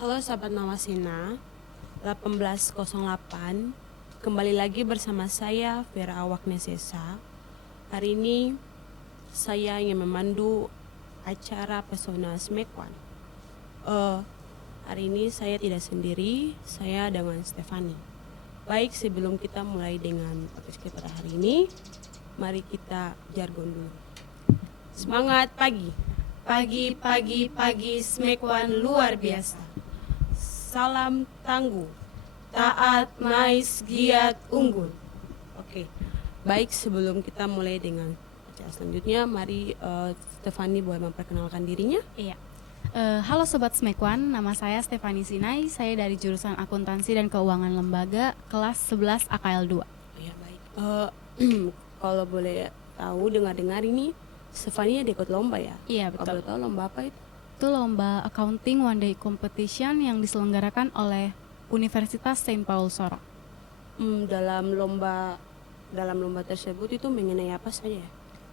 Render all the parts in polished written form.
Halo sahabat Nawasena 1808. Kembali lagi bersama saya Vera Awaknesesa. Hari ini saya ingin memandu acara pesona Smekwan. Hari ini saya tidak sendiri, saya dengan Stefani. Baik, sebelum kita mulai dengan podcast kita pada hari ini, mari kita jargon dulu. Semangat pagi. Pagi, pagi, pagi, Smekwan luar biasa. Salam tangguh, taat, nice, giat, unggul. Oke, baik, sebelum kita mulai dengan acara selanjutnya, mari Stefani boleh memperkenalkan dirinya. Iya. Halo Sobat Smekwan, nama saya Stefani Sinai. Saya dari jurusan Akuntansi dan Keuangan Lembaga, kelas 11 AKL 2. Ya, baik. Kalau boleh tahu, dengar-dengar ini Stefani ada ikut lomba ya? Iya, Kalau betul. boleh tahu lomba apa itu? Itu lomba Accounting One Day Competition yang diselenggarakan oleh Universitas Saint Paul Sorong. Dalam lomba tersebut itu mengenai apa saja?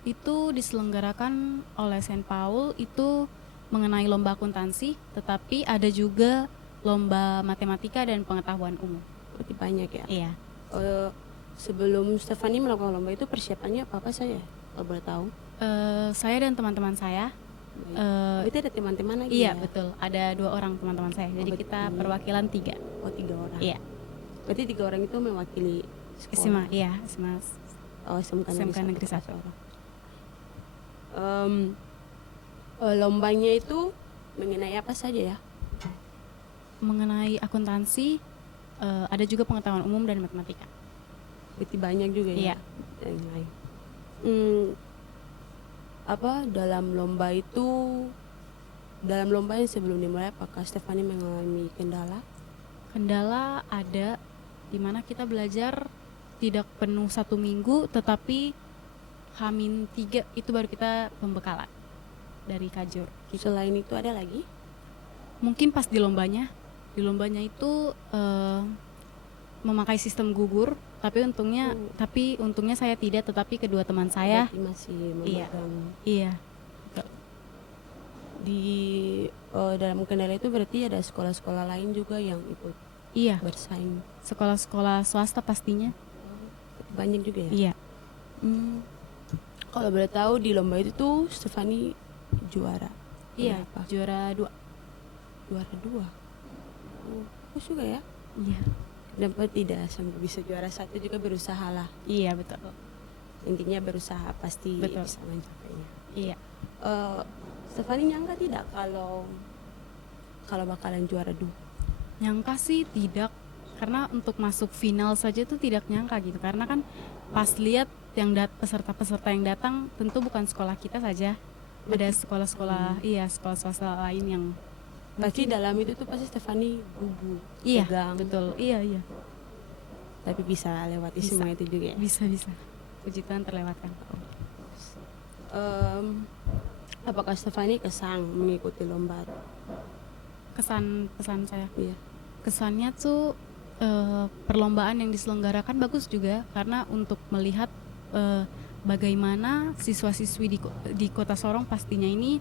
Itu diselenggarakan oleh Saint Paul, itu mengenai lomba akuntansi, tetapi ada juga lomba matematika dan pengetahuan umum. Berarti banyak ya? Iya. Sebelum Stefani melakukan lomba itu persiapannya apa saja? Kalau boleh tahu? Saya dan teman-teman saya. Berarti ada teman-teman lagi Iya, ya? betul. Ada 2 orang teman-teman saya. Jadi kita perwakilan 3. Oh, 3 orang. Iya. Berarti 3 orang itu mewakili sekolah. SMA, iya, SMA. Oh, SMK Negeri 1. Lombanya itu mengenai apa saja ya? Mengenai akuntansi, ada juga pengetahuan umum dan matematika. Berarti banyak juga ya? Iya. Yang lain. Dalam lomba yang sebelum dimulai, apakah Stefani mengalami kendala? Kendala ada, di mana kita belajar tidak penuh 1 minggu, tetapi H-3 itu baru kita pembekalan dari Kajur. Selain itu ada lagi? Mungkin pas di lombanya itu memakai sistem gugur, tapi untungnya saya tidak, tetapi kedua teman saya. Berarti masih memegang. Iya. Dalam kendala itu berarti ada sekolah-sekolah lain juga yang ikut Iya. bersaing. Sekolah-sekolah swasta pastinya. Banyak juga ya? Iya. Kalau boleh tahu di lomba itu tuh Stefani juara. Iya, Berapa? juara 2. Juara 2. Bagus juga ya. Iya. Dapat tidak sampai bisa juara 1 juga berusaha lah. Iya, betul. Intinya berusaha pasti Betul. bisa mencapainya. Iya. Stefani nyangka tidak kalau bakalan juara 2? Nyangka sih tidak, karena untuk masuk final saja tuh tidak nyangka gitu. Karena kan pas lihat yang peserta-peserta yang datang tentu bukan sekolah kita saja. Ada sekolah-sekolah, sekolah swasta lain yang Pasti dalam itu tuh pasti Stefani gugup, iya, tegang. betul. Iya. Tapi bisa lewati Bisa. semua itu juga ya. Bisa. Puji Tuhan terlewatkan. Apakah Stefani kesang mengikuti lomba? Pesan saya. Iya. Kesannya tuh perlombaan yang diselenggarakan bagus juga, karena untuk melihat bagaimana siswa-siswi di Kota Sorong pastinya ini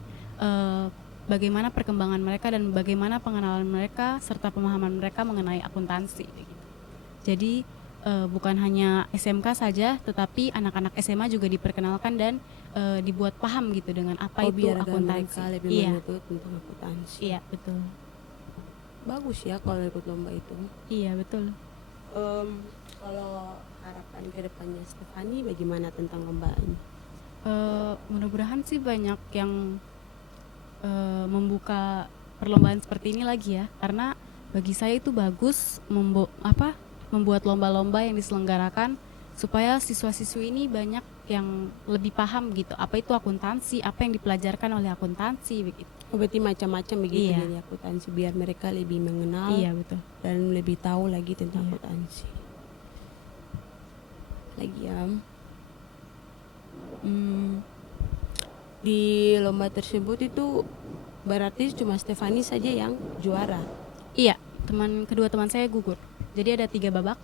bagaimana perkembangan mereka dan bagaimana pengenalan mereka serta pemahaman mereka mengenai akuntansi gitu. Jadi bukan hanya SMK saja, tetapi anak-anak SMA juga diperkenalkan dan dibuat paham gitu dengan apa itu biar akuntansi. mereka lebih mengetahui tentang akuntansi. Iya, betul. Bagus ya kalau ikut lomba itu. Iya, betul. Kalau harapan ke depannya Stefani bagaimana tentang lomba ini? Mudah-mudahan sih banyak yang membuka perlombaan seperti ini lagi ya, karena bagi saya itu bagus membuat lomba-lomba yang diselenggarakan supaya siswa-siswi ini banyak yang lebih paham gitu apa itu akuntansi, apa yang dipelajarkan oleh akuntansi begitu. Berarti macam-macam begitu Iya. dari akuntansi biar mereka lebih mengenal Iya, betul. dan lebih tahu lagi tentang Iya. akuntansi. Lagi ya. Di lomba tersebut itu berarti cuma Stefani saja yang juara. Iya, kedua teman saya gugur. Jadi ada 3 babak.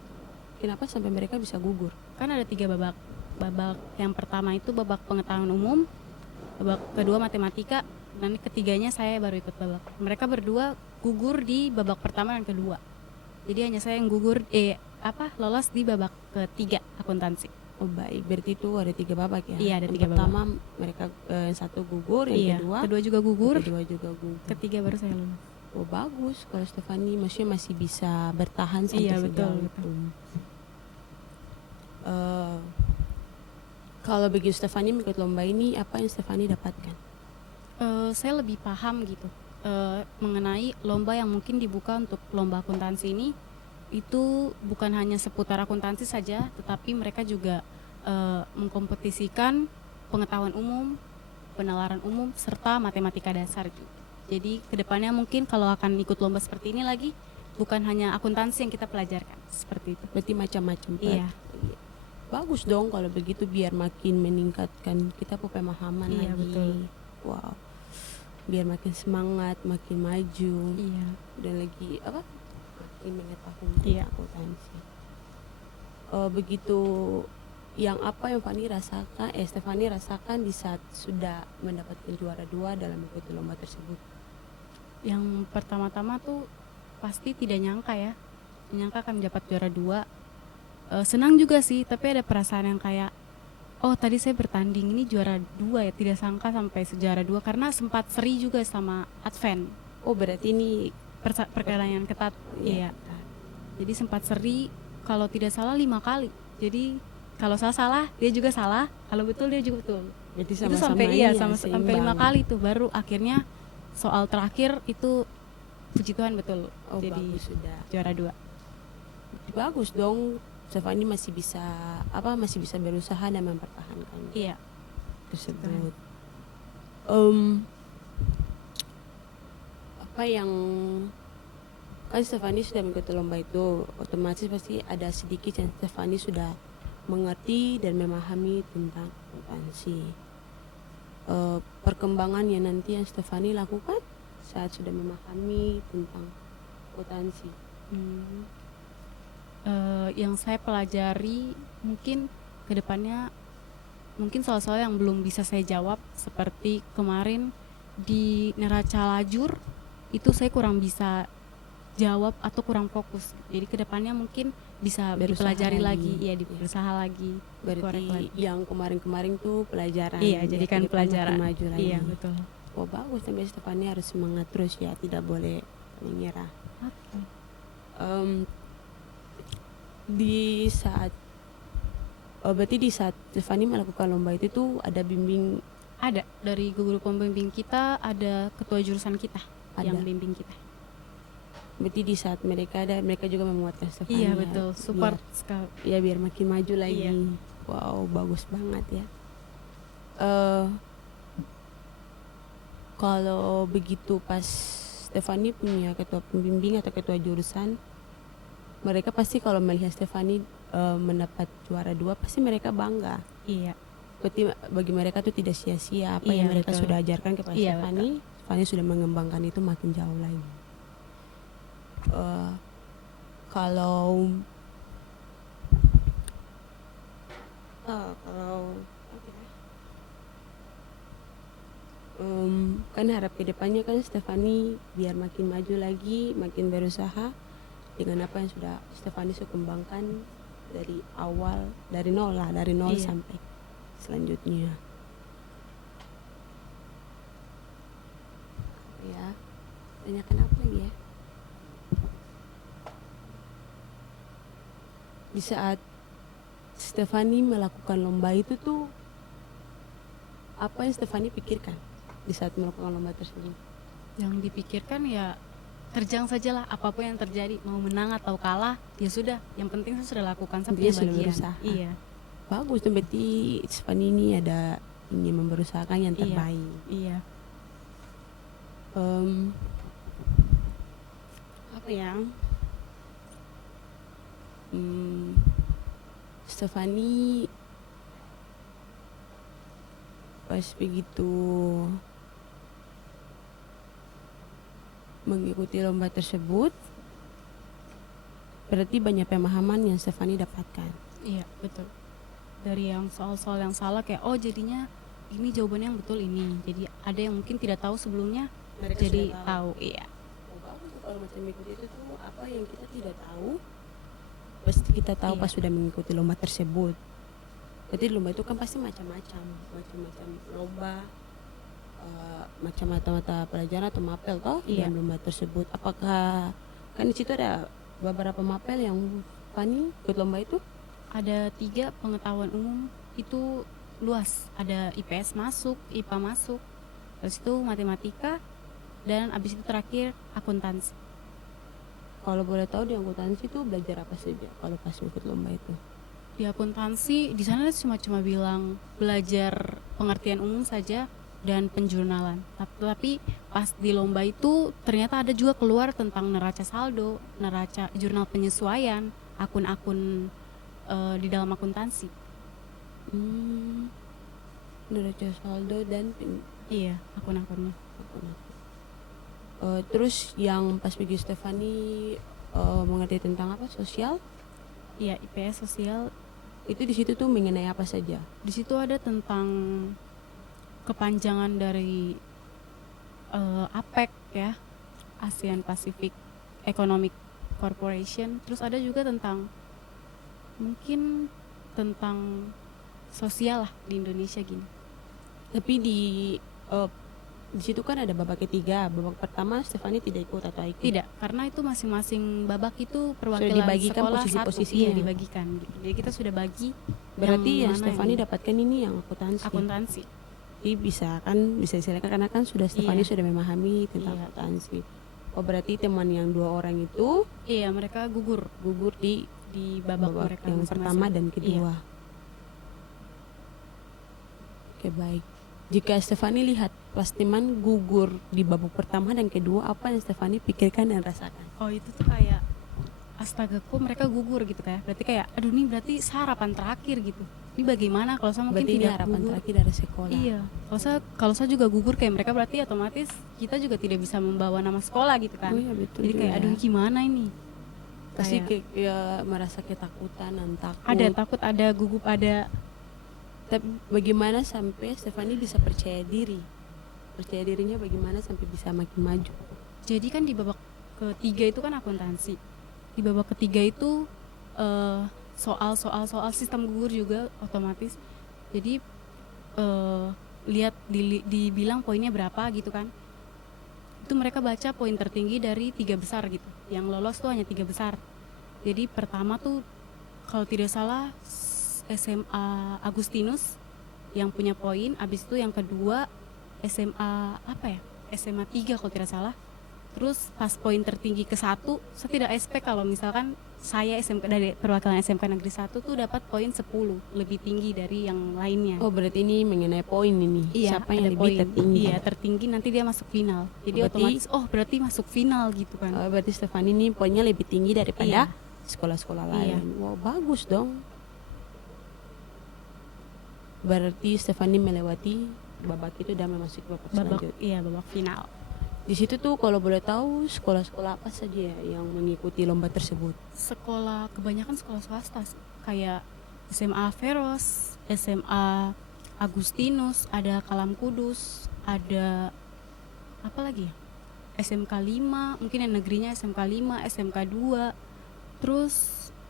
Kenapa sampai mereka bisa gugur? Kan ada 3 babak yang pertama itu babak pengetahuan umum, babak kedua matematika, Nanti ketiganya saya baru ikut babak. Mereka berdua gugur di babak pertama dan kedua. Jadi hanya saya yang gugur lolos di babak ketiga akuntansi. Oh baik, berarti itu ada 3 babak ya? Iya, ada Yang 3 babak. pertama mereka yang satu gugur, yang Kedua juga gugur, kedua juga gugur. ketiga baru saya lulus. Oh bagus, kalau Stefani maksudnya masih bisa bertahan sampai Iya, sejauh betul, itu. betul. Kalau bagi Stefani ikut lomba ini, apa yang Stefani dapatkan? Saya lebih paham gitu mengenai lomba yang mungkin dibuka untuk lomba akuntansi ini, itu bukan hanya seputar akuntansi saja, tetapi mereka juga mengkompetisikan pengetahuan umum, penalaran umum, serta matematika dasar juga. Jadi kedepannya mungkin kalau akan ikut lomba seperti ini lagi, bukan hanya akuntansi yang kita pelajarkan, seperti itu. Berarti macam-macam. Iya. Bagus dong kalau begitu, biar makin meningkatkan kita pemahaman Iya, lagi. betul. Wow. Biar makin semangat, makin maju. Iya. Dan lagi makin mengetahui Iya. akuntansi. Begitu yang Fani rasakan, Stefani rasakan di saat sudah mendapatkan juara 2 dalam mengikuti lomba tersebut. Yang pertama-tama tuh pasti tidak nyangka ya, menyangka akan mendapat juara 2. Senang juga sih, tapi ada perasaan yang kayak, oh tadi saya bertanding ini juara 2 ya, tidak sangka sampai sejuara 2, karena sempat seri juga sama Advent. Oh berarti ini Perkelahian ketat. Iya. Jadi sempat seri, kalau tidak salah 5 kali. Jadi kalau salah dia juga salah, kalau betul dia juga betul. Berarti Itu sampai sampai 5 kali tuh, baru akhirnya soal terakhir itu puji Tuhan betul. Oh jadi bagus, sudah juara 2. bagus dong. Stefani masih bisa berusaha dan mempertahankan Iya. tersebut. Apa yang kan Stefani sudah mengikuti lomba itu, otomatis pasti ada sedikit yang Stefani sudah mengerti dan memahami tentang akuntansi. Perkembangan yang nanti yang Stefani lakukan saat sudah memahami tentang akuntansi. Yang saya pelajari mungkin kedepannya, mungkin soal-soal yang belum bisa saya jawab, seperti kemarin di neraca lajur itu saya kurang bisa jawab atau kurang fokus. Jadi kedepannya mungkin bisa Berusaha dipelajari lagi, lagi. berusaha lagi. Berarti korek lagi. yang kemarin-kemarin tuh pelajaran. Iya, biar jadikan ke depan pelajaran. makin maju lagi. Iya, betul. Oh bagus, tapi Stefani harus semangat terus ya, tidak boleh menyerah. Oke. Berarti di saat Stefani melakukan lomba itu tuh ada bimbing. Ada dari guru pembimbing kita, ada ketua jurusan kita yang bimbing kita. Berarti di saat mereka juga menguatkan Stefani. Iya, betul. Support sekali. Ya biar makin maju lagi. Iya. Wow, bagus banget ya. Kalau begitu pas Stefani punya ketua pembimbing atau ketua jurusan, mereka pasti kalau melihat Stefani mendapat juara 2 pasti mereka bangga. Iya. Berarti bagi mereka tuh tidak sia-sia apa Iya, yang mereka betul. sudah ajarkan kepada Iya, Stefani. Stefani sudah mengembangkan itu makin jauh lagi. Kalau kan harap kedepannya kan Stefani biar makin maju lagi, makin berusaha dengan apa yang sudah Stefani sudah kembangkan dari awal, dari nol Iya. sampai selanjutnya. Ya, tanyakan apa lagi ya? Di saat Stefani melakukan lomba itu tuh, apa yang Stefani pikirkan di saat melakukan lomba tersebut? Yang dipikirkan ya terjang sajalah, apapun yang terjadi, mau menang atau kalah ya sudah, yang penting saya sudah lakukan sampai Dia sudah bagian. berusaha. Iya. Bagus tuh, berarti Stefani ini ada ingin memberusahakan yang Iya. terbaik. Iya. Apa ya? Stefani pas begitu mengikuti lomba tersebut, berarti banyak pemahaman yang Stefani dapatkan. Iya, betul. Dari yang soal-soal yang salah kayak, oh jadinya ini jawabannya yang betul ini. Jadi ada yang mungkin tidak tahu sebelumnya, Mereka jadi sudah tahu. Iya. Oh, bagus tuh kalau macam ikut itu tuh apa yang kita tidak tahu pasti kita tahu Iya. pas sudah mengikuti lomba tersebut. Jadi lomba itu kan pasti macam-macam lomba, macam mata-mata pelajaran atau mapel toh Iya. dalam lomba tersebut. Apakah kan di situ ada beberapa mapel yang Fani ikut lomba itu? Ada 3 pengetahuan umum itu luas. Ada IPS masuk, IPA masuk, terus itu matematika, dan abis itu terakhir akuntansi. Kalau boleh tahu di akuntansi itu belajar apa saja kalau pas ikut lomba itu? Di akuntansi di sana cuma bilang belajar pengertian umum saja dan penjurnalan. Tapi pas di lomba itu ternyata ada juga keluar tentang neraca saldo, neraca jurnal penyesuaian, akun-akun di dalam akuntansi. Neraca saldo dan Iya, akun-akunnya. terus yang pas pergi Stefani mengerti tentang apa sosial Iya, IPS sosial. itu di situ tuh mengenai apa saja? Di situ ada tentang kepanjangan dari APEC ya, ASEAN Pacific Economic Corporation. Terus ada juga tentang mungkin tentang sosial lah di Indonesia gini. Tapi di situ kan ada babak ketiga. Babak pertama Stefani tidak ikut atau ikut? Tidak, karena itu masing-masing babak itu perwakilan dibagikan sekolah posisi-posisinya. Iya, dibagikan gitu. Jadi kita sudah bagi. Berarti yang mana Stefani ini? dapatkan ini yang akuntansi. Akuntansi. Jadi bisa disilakan karena kan sudah Stefani Iya. sudah memahami tentang Iya. akuntansi. Oh berarti teman yang 2 orang itu Iya, mereka gugur di di babak mereka yang masing-masing. pertama dan kedua. Iya. Oke baik. Jika Stefani lihat pas teman gugur di babak pertama dan kedua, apa yang Stefani pikirkan dan rasakan? Oh, itu tuh kayak astaga, kok mereka gugur gitu kayak. Berarti kayak aduh nih berarti harapan terakhir gitu. Ini bagaimana kalau saya mungkin Berarti ini tidak harapan gugur. terakhir dari sekolah. Iya, kalau saya juga gugur kayak mereka berarti otomatis kita juga tidak bisa membawa nama sekolah gitu kan. Oh iya betul. Jadi kayak juga. aduh gimana ini? Pasti Kayak merasa ketakutan dan takut. ada takut, ada gugup, ada. Tapi bagaimana sampai Stefani bisa percaya diri? Percaya dirinya bagaimana sampai bisa makin maju? Jadi kan di babak ketiga itu kan akuntansi. Di babak ketiga itu soal sistem gugur juga otomatis. Jadi lihat dibilang poinnya berapa gitu kan. Itu mereka baca poin tertinggi dari 3 besar gitu. Yang lolos tuh hanya 3 besar. Jadi pertama tuh kalau tidak salah SMA Agustinus yang punya poin, habis itu yang kedua SMA apa ya? SMA 3 kalau tidak salah. Terus pas poin tertinggi ke 1, saya tidak expect kalau misalkan saya SMK dari perwakilan SMK Negeri 1 tuh dapat poin 10, lebih tinggi dari yang lainnya. Oh berarti ini mengenai poin ini. Iya, Siapa yang ada lebih poin. tertinggi? Iya, tertinggi nanti dia masuk final. Jadi Berarti- otomatis berarti masuk final gitu kan. Oh, berarti Stefani ini poinnya lebih tinggi daripada Iya. sekolah-sekolah Iya. lain. Wow bagus dong. Berarti Stefani melewati babak itu dan memasuki babak selanjutnya. Babak final. Di situ tuh kalau boleh tahu sekolah-sekolah apa saja ya yang mengikuti lomba tersebut? Sekolah kebanyakan sekolah swasta kayak SMA Veros, SMA Agustinus, ada Kalam Kudus, ada apa lagi ya? SMK 5, mungkin yang negerinya SMK 5, SMK 2. Terus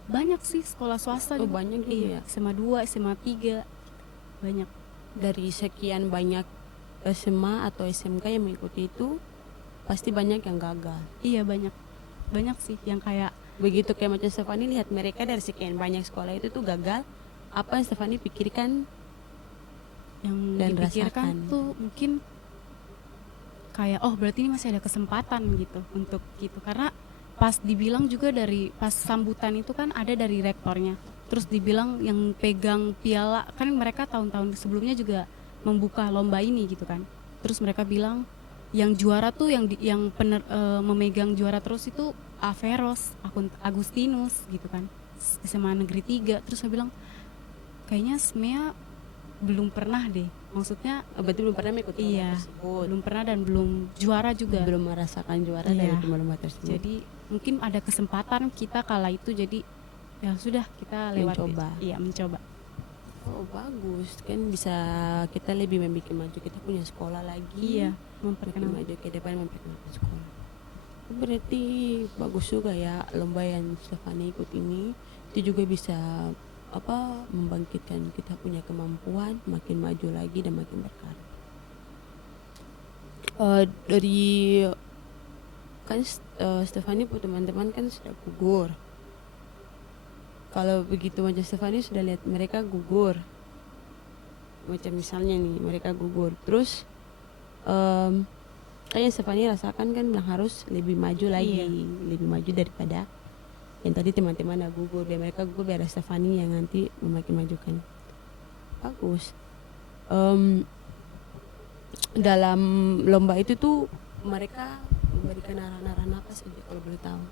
banyak sih sekolah swasta Oh, juga. banyak juga Iya, ya? SMA 2, SMA 3. Banyak. Dari sekian banyak SMA atau SMK yang mengikuti itu pasti banyak yang gagal. Iya, banyak. Banyak sih yang kayak Begitu kayak macam Stefani lihat mereka dari sekian banyak sekolah itu tuh gagal, apa yang Stefani pikirkan? yang Dan dipikirkan rasakan. tuh mungkin kayak berarti ini masih ada kesempatan gitu untuk gitu, karena pas dibilang juga dari pas sambutan itu kan ada dari rektornya, terus dibilang yang pegang piala kan mereka tahun-tahun sebelumnya juga membuka lomba ini gitu kan, terus mereka bilang yang juara tuh memegang juara terus itu Averos, Agustinus gitu kan, SMA Negeri 3. Terus saya bilang kayaknya SMEA belum pernah deh, maksudnya Berarti belum pernah mengikuti lomba iya, tersebut. belum pernah dan belum juara juga. Belum merasakan juara Iya. dari lomba tersebut. Jadi mungkin ada kesempatan kita kala itu, jadi ya sudah kita lewat. Mencoba. Iya, mencoba. Oh bagus, kan bisa kita lebih membuat maju kita punya sekolah lagi. Iya, Makin memperkenalkan. maju ke depan memperkenalkan sekolah. Berarti bagus juga ya lomba yang Stefani ikut ini. Itu juga bisa apa membangkitkan kita punya kemampuan makin maju lagi dan makin berkarya. Dari kan Stefani pun teman-teman kan sudah gugur. Kalau begitu macam Stefani sudah lihat mereka gugur, macam misalnya nih mereka gugur, terus kayak Stefani rasakan kan yang harus lebih maju lagi, Iya. lebih maju daripada yang tadi teman-teman yang gugur. Biar mereka gugur, biar ada Stefani yang nanti memakin majukan. Bagus. Dalam lomba itu tuh mereka memberikan arahan-arahan apa saja kalau boleh tahu?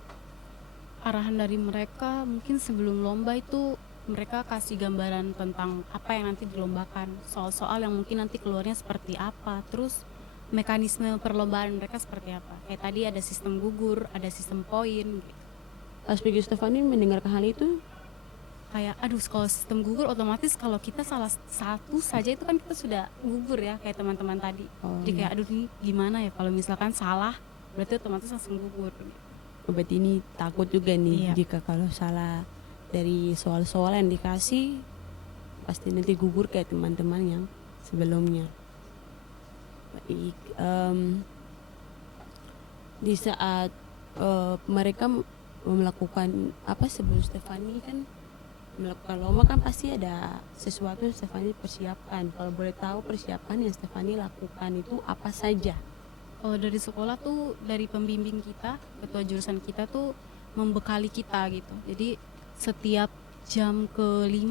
Arahan dari mereka mungkin sebelum lomba itu mereka kasih gambaran tentang apa yang nanti dilombakan, soal-soal yang mungkin nanti keluarnya seperti apa, terus mekanisme perlombaan mereka seperti apa. Kayak tadi ada sistem gugur, ada sistem poin gitu. Aspek Stefani mendengarkan hal itu, Kayak aduh, kalau sistem gugur otomatis kalau kita salah satu saja itu kan kita sudah gugur ya, kayak teman-teman tadi. Oh, Jadi iya. kayak aduh ini gimana ya kalau misalkan salah, berarti otomatis langsung gugur. berarti ini takut juga nih Iya. jika kalau salah dari soal-soal yang dikasih pasti nanti gugur kayak teman-teman yang sebelumnya. Baik, di saat mereka melakukan apa sebelum Stefani kan melakukan lomba kan pasti ada sesuatu yang Stefani persiapkan. Kalau boleh tahu persiapan yang Stefani lakukan itu apa saja? Dari sekolah tuh, dari pembimbing kita, ketua jurusan kita tuh membekali kita gitu. Jadi setiap jam ke-5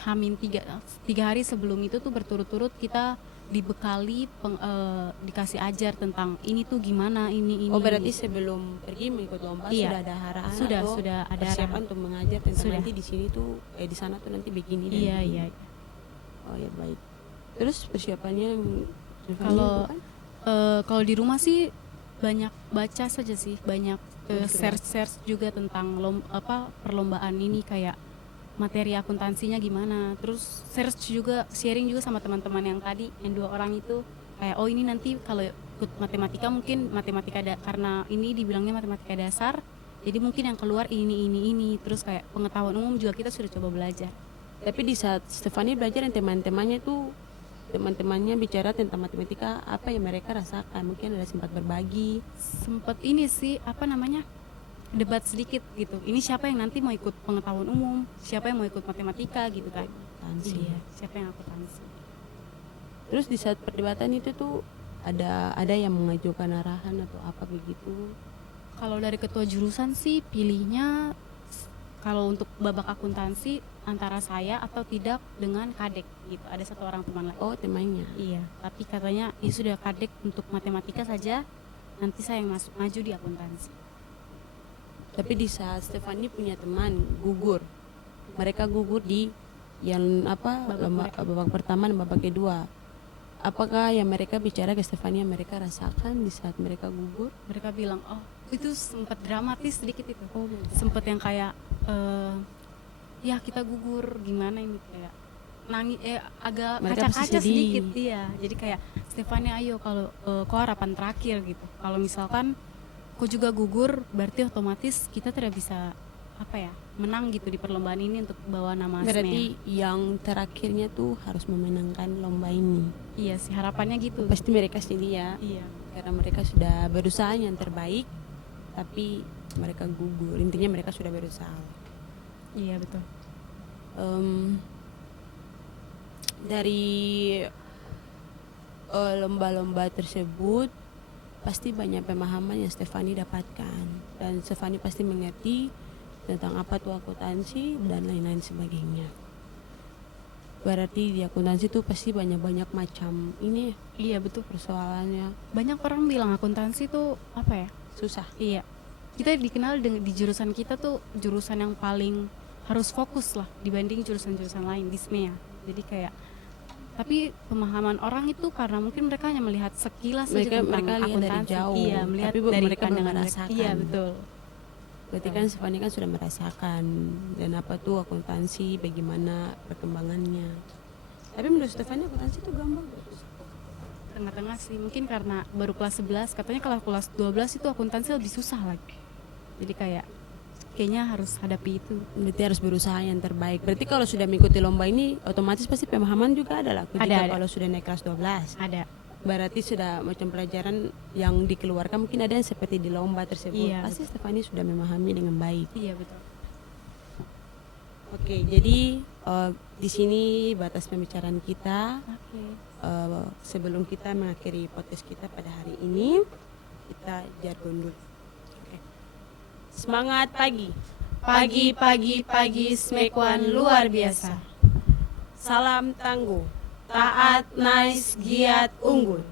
Hamin 3 hari sebelum itu tuh berturut-turut kita dibekali dikasih ajar tentang ini tuh gimana, ini. Oh berarti sebelum pergi mengikut lomba Iya. sudah ada arahan Sudah ada persiapan arahan. untuk mengajar tentang Sudah. nanti di sini tuh di sana tuh nanti begini dan Iya, begini. iya. Oh ya baik. Terus persiapannya Stefani Kalau- lakukan? Kalau di rumah sih banyak baca saja sih, banyak Sudah. search juga tentang perlombaan ini, kayak materi akuntansinya gimana, terus sharing juga sama teman-teman yang tadi yang 2 orang itu, kayak oh ini nanti kalau ikut matematika mungkin karena ini dibilangnya matematika dasar, jadi mungkin yang keluar ini, terus kayak pengetahuan umum juga kita sudah coba belajar. Tapi di saat Stefani belajar dan teman-temannya bicara tentang matematika, apa yang mereka rasakan? Mungkin ada sempat berbagi. Sempet ini sih debat sedikit gitu, ini siapa yang nanti mau ikut pengetahuan umum, siapa yang mau ikut matematika gitu kan. Tansi. Iya, siapa yang akuntansi. Terus di saat perdebatan itu tuh ada yang mengajukan arahan atau apa begitu? Kalau dari ketua jurusan sih pilihnya kalau untuk babak akuntansi antara saya atau tidak dengan kadek gitu, ada 1 orang teman lagi. Oh temannya. Iya, tapi katanya ya sudah kadek untuk matematika saja, nanti saya yang maju di akuntansi. Tapi di saat Stefani punya teman gugur, mereka gugur di yang apa babak pertama dan babak kedua. Apakah yang mereka bicara ke Stefani yang mereka rasakan di saat mereka gugur? Mereka bilang oh itu sempat dramatis sedikit itu, Oh, sempet yang kayak ya kita gugur gimana ini, kayak nangis, agak Mereka pasti kaca-kaca sedih. sedikit dia. Jadi kayak Stefani ayo kalau kau harapan terakhir gitu, kalau misalkan kau juga gugur berarti otomatis kita tidak bisa menang gitu di perlombaan ini untuk bawa nama berarti SMEA. yang terakhirnya tuh harus memenangkan lomba ini. Iya sih, harapannya gitu. Pasti mereka sedih ya, Iya. karena mereka sudah berusaha yang terbaik, tapi mereka gugur. Intinya mereka sudah berusaha. Iya betul. Dari lomba-lomba tersebut pasti banyak pemahaman yang Stefani dapatkan, dan Stefani pasti mengerti tentang apa tuh akuntansi dan lain-lain sebagainya. Berarti di akuntansi tuh pasti banyak-banyak macam ini Iya betul. persoalannya, Banyak orang bilang akuntansi tuh susah. Iya. Kita dikenal di jurusan kita tuh jurusan yang paling harus fokus lah dibanding jurusan-jurusan lain di SMEA. Jadi kayak tapi pemahaman orang itu karena mungkin mereka hanya melihat sekilas saja Mereka tentang lihat dari akuntansi. jauh, Iya, melihat tapi dari mereka belum pandangan mereka. merasakan. Iya betul. Berarti kan Stefani kan sudah merasakan dan apa tuh akuntansi, bagaimana perkembangannya. Tapi menurut Stefani akuntansi itu gampang. Tengah-tengah sih, mungkin karena baru kelas 11, katanya kalau kelas 12 itu akuntansi lebih susah lagi. Jadi kayaknya harus hadapi itu. Berarti harus berusaha yang terbaik. Berarti kalau sudah mengikuti lomba ini otomatis pasti pemahaman juga ada lah. Ketika Ada. kalau sudah naik kelas 12. Ada. Berarti sudah macam pelajaran yang dikeluarkan mungkin ada yang seperti di lomba tersebut. Iya, Pasti Stefani sudah memahami dengan baik. Iya betul. Oke, jadi di sini batas pembicaraan kita. Oke. Sebelum kita mengakhiri podcast kita pada hari ini, kita jargon dulu. Oke. Semangat pagi. Pagi, pagi, pagi, Smekwan luar biasa. Salam tangguh. Taat, nice, giat, unggul.